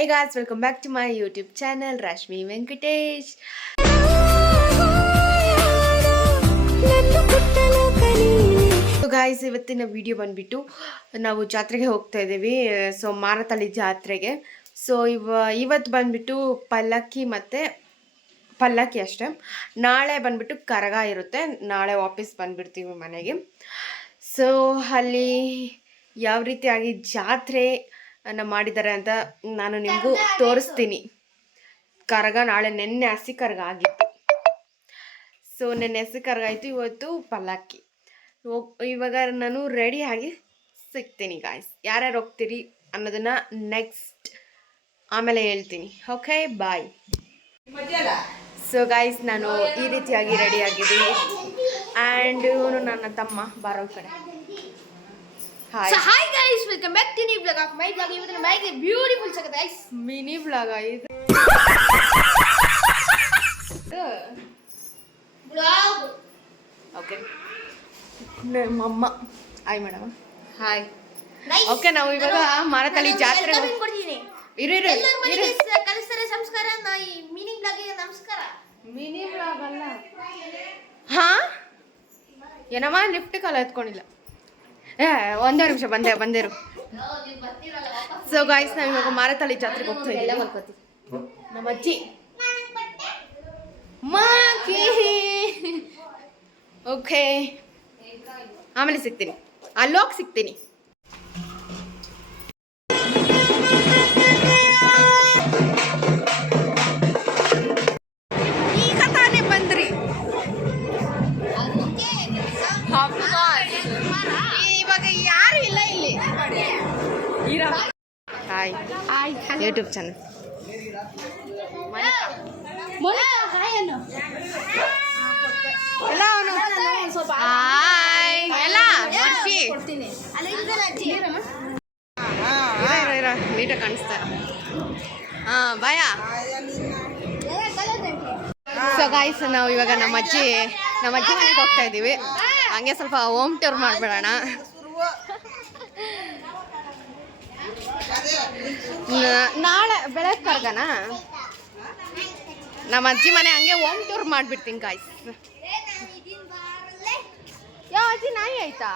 Hey guys, welcome back to my YouTube channel Rashmi Venkatesh. So guys, ಇವತ್ತಿನ video ಬಂದ್ಬಿಟ್ಟು ನಾವು ಜಾತ್ರೆಗೆ ಹೋಗ್ತಾ ಇದ್ದೀವಿ. ಸೊ ಮಾರತಳಿ ಜಾತ್ರೆಗೆ. ಸೊ ಇವತ್ತು ಬಂದ್ಬಿಟ್ಟು ಪಲ್ಲಕ್ಕಿ ಅಷ್ಟೇ. ನಾಳೆ ಬಂದ್ಬಿಟ್ಟು ಕರಗ ಇರುತ್ತೆ. ನಾಳೆ ವಾಪಸ್ ಬಂದ್ಬಿಡ್ತೀವಿ ಮನೆಗೆ. ಸೊ ಅಲ್ಲಿ ಯಾವ ರೀತಿಯಾಗಿ ಜಾತ್ರೆ ಮಾಡಿದ್ದಾರೆ ಅಂತ ನಾನು ನಿಮಗೂ ತೋರಿಸ್ತೀನಿ. ಕರಗ ನೆನ್ನೆ ಹಸಿ ಕರಗ ಆಗಿತ್ತು. ಸೊ ನೆನ್ನೆ ಹಸಿ ಕರಗ ಆಯಿತು, ಇವತ್ತು ಪಲ್ಲಕ್ಕಿ. ಇವಾಗ ನಾನು ರೆಡಿಯಾಗಿ ಸಿಗ್ತೀನಿ ಗಾಯ್ಸ್. ಯಾರ್ಯಾರು ಹೋಗ್ತೀರಿ ಅನ್ನೋದನ್ನ ನೆಕ್ಸ್ಟ್ ಆಮೇಲೆ ಹೇಳ್ತೀನಿ. ಓಕೆ, ಬಾಯ್. ಸೊ ಗಾಯ್ಸ್, ನಾನು ಈ ರೀತಿಯಾಗಿ ರೆಡಿಯಾಗಿದ್ದೀನಿ. ಆ್ಯಂಡ್ ಇವನು ನನ್ನ ತಮ್ಮ ಬಾರೋ ಕಡೆ. Hi. So hi guys, welcome back to new vlog of my vlog. Even my beautiful sakata guys. Mini vlog ಇದು. Vlog. Okay. ನಮ್ಮಮ್ಮ. Hi madam. Hi. Nice. Okay, ನಾವು ಇವಾಗ ಮಾರತಳಿ ಜಾತ್ರೆ ಕೊಡ್ತೀನಿ. ಇರು ಎಲ್ಲರ ಮನೆಗೆ ಕಲಿಸ್ತಾರೆ ಸಂಸ್ಕಾರ. ಈ ಮಿನಿ vlog ಗೆ ನಮಸ್ಕಾರ. ಮಿನಿ vlog ಅಲ್ಲ. ಹಾ? ಏನಮ್ಮ ಲಿಫ್ಟ್ ಕಾಲ ಎತ್ಕೊಂಡಿಲ್ಲ. ಒಂದೇ ನಿಮಿಷ ಬಂದೇರು. ಸೊ ಗಾಯ್ಸ್, ನಾವು ಇವಾಗ ಮಾರತಳಿ ಜಾತ್ರೆಗೆ ಹೋಗ್ತಾ ಇದ್ದೀವಿ. ನಮ್ಮ ಅಜ್ಜಿ ಓಕೆ, ಆಮೇಲೆ ಸಿಗ್ತೀನಿ, ಅಲ್ಲೋಗಿ ಸಿಗ್ತೀನಿ. ಈಗ ತಾನೇ ಬಂದ್ರಿ. ಇವಾಗ ಯಾರು ಇಲ್ಲ ಇಲ್ಲಿ. Hi hi, YouTube channel. ಎಲ್ಲ ಅವನು ಹಾಯ್ ಎಲ್ಲ ನೀಟ ಕಾಣಿಸ್ತಾರೆ. ಬಾಯ. ಸೊ ಗಾಯ್ಸ್, ನಾವು ಇವಾಗ ನಮ್ಮ ಅಜ್ಜಿ ಮನೆಗೆ ಹೋಗ್ತಾ ಇದ್ದೀವಿ. ಹಂಗೆ ಸ್ವಲ್ಪ ಹೋಮ್ ಟೂರ್ ಮಾಡಿಬಿಡೋಣ. ನಾಳೆ ಬೆಳಗ್ಗೆ ಕರ್ಗನಾ ನಮ್ಮ ಅಜ್ಜಿ ಮನೆ, ಹಂಗೆ ಹೋಮ್ ಟೂರ್ ಮಾಡಿಬಿಡ್ತೀನಿ ಗಾಯ್ಸ್. ಯಾವ ಅಜ್ಜಿ ನಾಯಿ ಆಯ್ತಾ?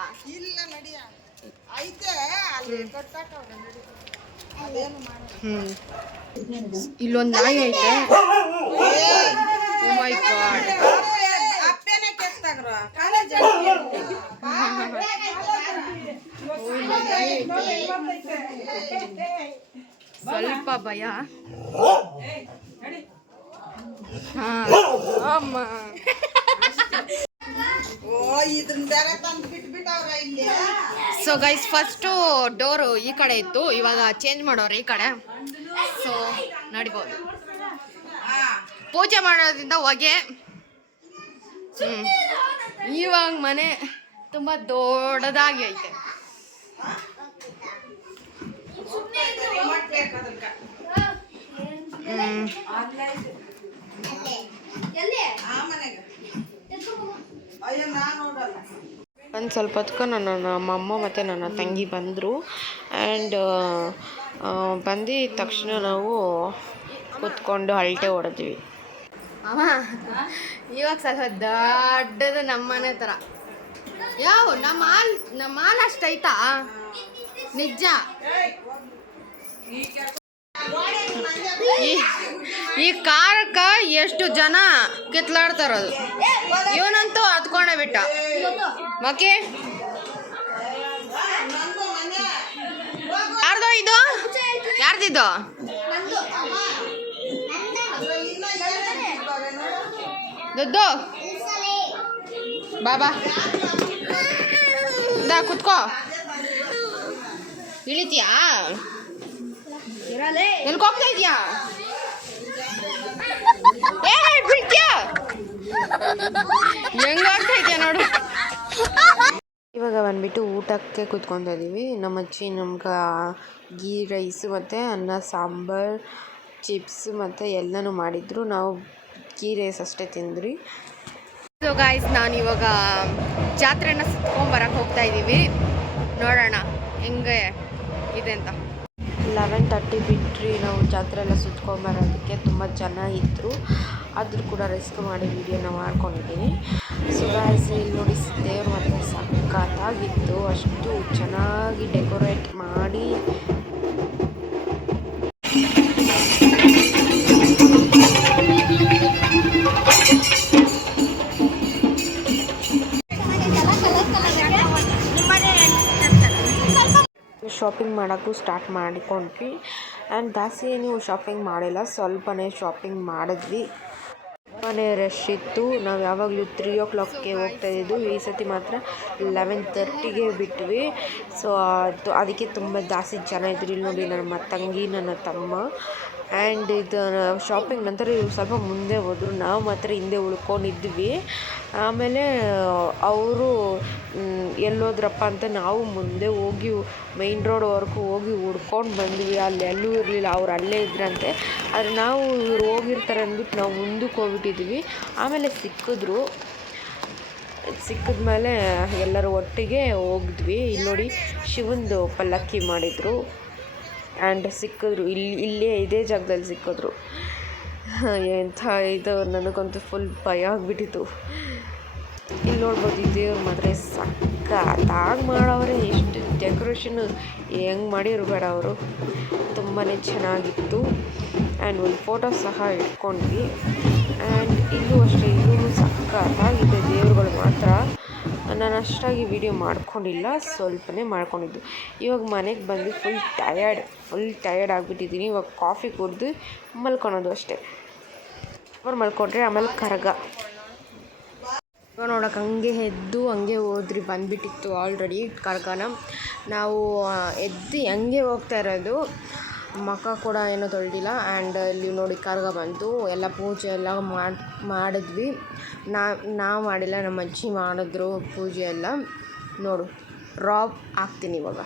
ಇಲ್ಲೊಂದು ನಾಯಿ ಐತೆ. ಓ ಮೈ ಗಾಡ್. ಸ್ವಲ್ಪ ಭಯ. ಸೊ ಗೈಸ್, ಫಸ್ಟು ಡೋರು ಈ ಕಡೆ ಇತ್ತು, ಇವಾಗ ಚೇಂಜ್ ಮಾಡೋರು ಈ ಕಡೆ. ಸೊ ನಡಿಬೋದು. ಪೂಜೆ ಮಾಡೋದ್ರಿಂದ ಹೊಗೆ. ಇವಾಗ ಮನೆ ತುಂಬ ದೊಡ್ಡದಾಗಿ ಐತೆ. ಒಂದು ಸ್ವಲ್ಪ ಹೊತ್ಕೊಂಡು ನಮ್ಮ ಅಮ್ಮ ಮತ್ತು ನನ್ನ ತಂಗಿ ಬಂದರು. ಆ್ಯಂಡ್ ಬಂದಿದ ತಕ್ಷಣ ನಾವು ಕೂತ್ಕೊಂಡು ಹರಟೆ ಹೊಡೆದ್ವಿ. ಅಮ್ಮ ಇವಾಗ ಸ್ವಲ್ಪ ದೊಡ್ಡದು ನಮ್ಮನೆ ಥರ. ನಮ್ಮ ಮಾಲ್ ಅಷ್ಟೈತಾ? ನಿಜ. ಈ ಕಾರಕ್ಕ ಎಷ್ಟು ಜನ ಕಿತ್ಲಾಡ್ತಾರದು. ಇವನಂತೂ ಹತ್ಕೊಂಡೇ ಬಿಟ್ಟ. ಮಕ್ಕೆ ಯಾರ್ದೋ ಇದು? ಯಾರ್ದಿದ್ದು? ದೊಡ್ಡು ಬಾಬಾ ದಾ ಕುತ್ಕೋ. ಇಳಿತೀಯಾ? ಎಲ್ಲಿ ಹೋಗ್ತಾ ಇದೀಯಾ? ಬಿಡ್ತೀಯಾ? ಹೆಂಗಾಗ್ತಾ ಇದೆಯಾ ನೋಡು. ಇವಾಗ ಬಂದ್ಬಿಟ್ಟು ಊಟಕ್ಕೆ ಕೂತ್ಕೊತಾ ಇದ್ದೀವಿ. ನಮ್ಮ ಅಜ್ಜಿ ನಮ್ಗೆ ಗೀ ರೈಸ್ ಮತ್ತು ಅನ್ನ ಸಾಂಬಾರು ಚಿಪ್ಸ್ ಮತ್ತು ಎಲ್ಲನೂ ಮಾಡಿದ್ರು. ನಾವು ಗೀ ರೈಸ್ ಅಷ್ಟೇ ತಿಂದ್ರಿ. ಸೊ ಗಾಯ್ಸ್, ನಾನು ಇವಾಗ ಜಾತ್ರೆನ ಸುತ್ಕೊಂಬರಕ್ಕೆ ಹೋಗ್ತಾ ಇದ್ದೀವಿ. ನೋಡೋಣ ಹೆಂಗೆ ಇದೆ ಅಂತ. 11:30 ಬಿಟ್ರಿ ನಾವು ಜಾತ್ರೆ ಎಲ್ಲ ಸುತ್ಕೊಂಬರೋದಕ್ಕೆ. ತುಂಬ ಜನ ಇದ್ದರು, ಆದರೂ ಕೂಡ ರಿಸ್ಕ್ ಮಾಡಿ ವೀಡಿಯೋನ ಮಾಡ್ಕೊಂಡಿದ್ದೀನಿ. ಸೊ ಗಾಯ್ಸ್, ಇಲ್ಲಿ ನೋಡಿ ದೇವ್ರು ಮಾತ್ರ ಸಖತ್ತಾಗಿತ್ತು. ಅಷ್ಟು ಚೆನ್ನಾಗಿ ಡೆಕೋರೇಟ್ ಮಾಡಿ ಶಾಪಿಂಗ್ ಮಾಡೋಕ್ಕೂ ಸ್ಟಾರ್ಟ್ ಮಾಡಿಕೊಂಡ್ವಿ. ಆ್ಯಂಡ್ ಜಾಸ್ತಿ ಏನು ಶಾಪಿಂಗ್ ಮಾಡಿಲ್ಲ, ಸ್ವಲ್ಪನೇ ಶಾಪಿಂಗ್ ಮಾಡಿದ್ವಿ. ತುಂಬಾ ರಶ್ ಇತ್ತು. ನಾವು ಯಾವಾಗಲೂ 3 o'clockಗೆ ಹೋಗ್ತಾಯಿದ್ದು, ಈ ಸತಿ ಮಾತ್ರ 11:30ಗೆ ಬಿಟ್ವಿ. ಸೊ ಅದಕ್ಕೆ ತುಂಬ ಜಾಸ್ತಿ ಜನ ಇದ್ರು. ಇಲ್ಲಿ ನೋಡಿ ನನ್ನ ತಂಗಿ, ನನ್ನ ತಮ್ಮ. ಆ್ಯಂಡ್ ಇದು ಶಾಪಿಂಗ್ ನಂತರ ಇವ್ರು ಸ್ವಲ್ಪ ಮುಂದೆ ಹೋದರು, ನಾವು ಮಾತ್ರ ಹಿಂದೆ ಉಳ್ಕೊಂಡಿದ್ವಿ. ಆಮೇಲೆ ಅವರು ಎಲ್ಲೋದ್ರಪ್ಪ ಅಂತ ನಾವು ಮುಂದೆ ಹೋಗಿ ಮೈನ್ ರೋಡ್ವರೆಗೂ ಹೋಗಿ ಹುಡ್ಕೊಂಡು ಬಂದ್ವಿ. ಅಲ್ಲಿ ಎಲ್ಲೂ ಇರಲಿಲ್ಲ, ಅವ್ರು ಅಲ್ಲೇ ಇದ್ರಂತೆ. ಆದರೆ ನಾವು ಇವ್ರು ಹೋಗಿರ್ತಾರೆ ಅಂದ್ಬಿಟ್ಟು ನಾವು ಮುಂದಕ್ಕೆ ಹೋಗ್ಬಿಟ್ಟಿದ್ವಿ. ಆಮೇಲೆ ಸಿಕ್ಕಿದ್ಮೇಲೆ ಎಲ್ಲರೂ ಒಟ್ಟಿಗೆ ಹೋಗಿದ್ವಿ. ಇಲ್ಲಿ ನೋಡಿ ಶಿವಂದು ಪಲ್ಲಕ್ಕಿ ಮಾಡಿದರು. ಆ್ಯಂಡ್ ಸಿಕ್ಕಿದ್ರು, ಇಲ್ಲೇ ಇದೇ ಜಾಗದಲ್ಲಿ ಸಿಕ್ಕಿದ್ರು. ಎಂಥ ಇದು, ನನಗಂತೂ ಫುಲ್ ಭಯ ಆಗಿಬಿಟ್ಟಿತ್ತು. ಇಲ್ಲಿ ನೋಡ್ಬೋದು, ಈ ದೇವ್ರು ಮಾತ್ರ ಸಖತ್ತಾಗಿ ಮಾಡವ್ರೆ. ಎಷ್ಟು ಡೆಕೋರೇಷನ್ ಹೆಂಗೆ ಮಾಡಿರು ಬೇಡ ಅವರು, ತುಂಬಾ ಚೆನ್ನಾಗಿತ್ತು. ಆ್ಯಂಡ್ ಒಂದು ಫೋಟೋ ಸಹ ಇಟ್ಕೊಂಡ್ವಿ. ಆ್ಯಂಡ್ ಇಲ್ಲೂ ಅಷ್ಟೇ, ಇಲ್ಲೂ ಸಖತ್ತಾಗಿದೆ ದೇವ್ರುಗಳು ಮಾತ್ರ. ನಾನು ಅಷ್ಟಾಗಿ ವಿಡಿಯೋ ಮಾಡ್ಕೊಂಡಿಲ್ಲ, ಸ್ವಲ್ಪನೇ ಮಾಡ್ಕೊಂಡಿದ್ದು. ಇವಾಗ ಮನೆಗೆ ಬಂದು ಫುಲ್ ಟಯರ್ಡ್ ಆಗಿಬಿಟ್ಟಿದ್ದೀನಿ. ಇವಾಗ ಕಾಫಿ ಕುಡಿದು ಮಲ್ಕೊಳೋದು ಅಷ್ಟೇ. ಮಲ್ಕೊಂಡ್ರೆ ಆಮೇಲೆ ಕರಗ ನೋಡೋಕೆ ಹಂಗೆ ಎದ್ದು ಹಂಗೆ ಹೋದ್ರಿ, ಬಂದುಬಿಟ್ಟಿತ್ತು ಆಲ್ರೆಡಿ ಕರ್ಗನ. ನಾವು ಎದ್ದು ಹಂಗೆ ಹೋಗ್ತಾ ಇರೋದು, ಮುಖ ಕೂಡ ಏನೂ ತೊಳೆದಿಲ್ಲ. ಆ್ಯಂಡ್ ಇಲ್ಲಿ ನೋಡಿ ಕರ್ಗ ಬಂತು, ಎಲ್ಲ ಪೂಜೆ ಎಲ್ಲ ಮಾಡಿದ್ವಿ. ನಾವು ಮಾಡಿಲ್ಲ, ನಮ್ಮ ಅಜ್ಜಿ ಮಾಡಿದ್ರು ಪೂಜೆ ಎಲ್ಲ. ನೋಡು, ರಾಬ್ ಹಾಕ್ತೀನಿ ಇವಾಗ.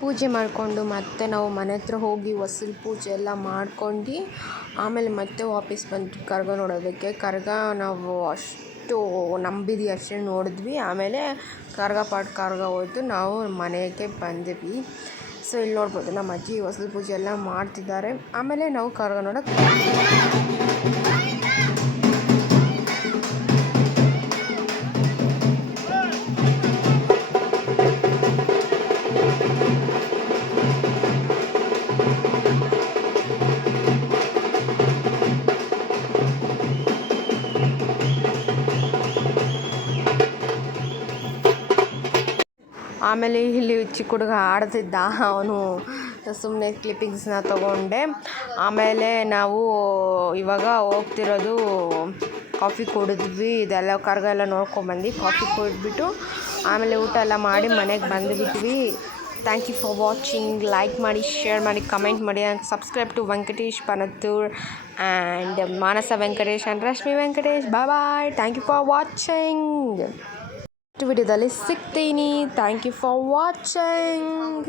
ಪೂಜೆ ಮಾಡಿಕೊಂಡು ಮತ್ತೆ ನಾವು ಮನೆ ಹತ್ರ ಹೋಗಿ ಹೊಸಲು ಪೂಜೆ ಎಲ್ಲ ಮಾಡ್ಕೊಂಡು ಆಮೇಲೆ ಮತ್ತೆ ವಾಪಸ್ ಬಂದು ಕರಗ ನೋಡೋದಕ್ಕೆ. ಕರಗ ನಾವು ಅಷ್ಟು ನಂಬಿದ್ವಿ, ಅಷ್ಟೇ ನೋಡಿದ್ವಿ. ಆಮೇಲೆ ಕರಗ ಹೋಯ್ತು, ನಾವು ಮನೆಗೆ ಬಂದ್ವಿ. ಸೊ ಇಲ್ಲಿ ನೋಡ್ಬೋದು, ನಮ್ಮ ಅಜ್ಜಿ ಹೊಸಲು ಪೂಜೆ ಎಲ್ಲ ಮಾಡ್ತಿದ್ದಾರೆ. ಆಮೇಲೆ ನಾವು ಕರಗ ನೋಡೋಕ್ಕೆ ಆಮೇಲೆ ಇಲ್ಲಿ ಚಿಕ್ಕ ಹುಡುಗ ಆಡ್ತಿದ್ದ, ಅವನು ಸುಮ್ಮನೆ ಕ್ಲಿಪ್ಪಿಂಗ್ಸ್ನ ತೊಗೊಂಡೆ. ಆಮೇಲೆ ನಾವು ಇವಾಗ ಹೋಗ್ತಿರೋದು, ಕಾಫಿ ಕುಡಿದ್ವಿ, ಇದೆಲ್ಲ ಕರಗ ಎಲ್ಲ ನೋಡ್ಕೊಂಡ್ಬಂದು ಕಾಫಿ ಕುಡಿದ್ಬಿಟ್ಟು ಆಮೇಲೆ ಊಟ ಎಲ್ಲ ಮಾಡಿ ಮನೆಗೆ ಬಂದುಬಿಟ್ವಿ. Thank you for watching. Like ಮಾಡಿ, ಶೇರ್ ಮಾಡಿ, ಕಮೆಂಟ್ ಮಾಡಿ. And subscribe to Venkatesh Panathur and Manasa Venkatesh and Rashmi Venkatesh. Bye bye. Thank you for watching. ವಿಡಿಯೋದಲ್ಲಿ ಸಿಗ್ತೀನಿ. Thank you for watching.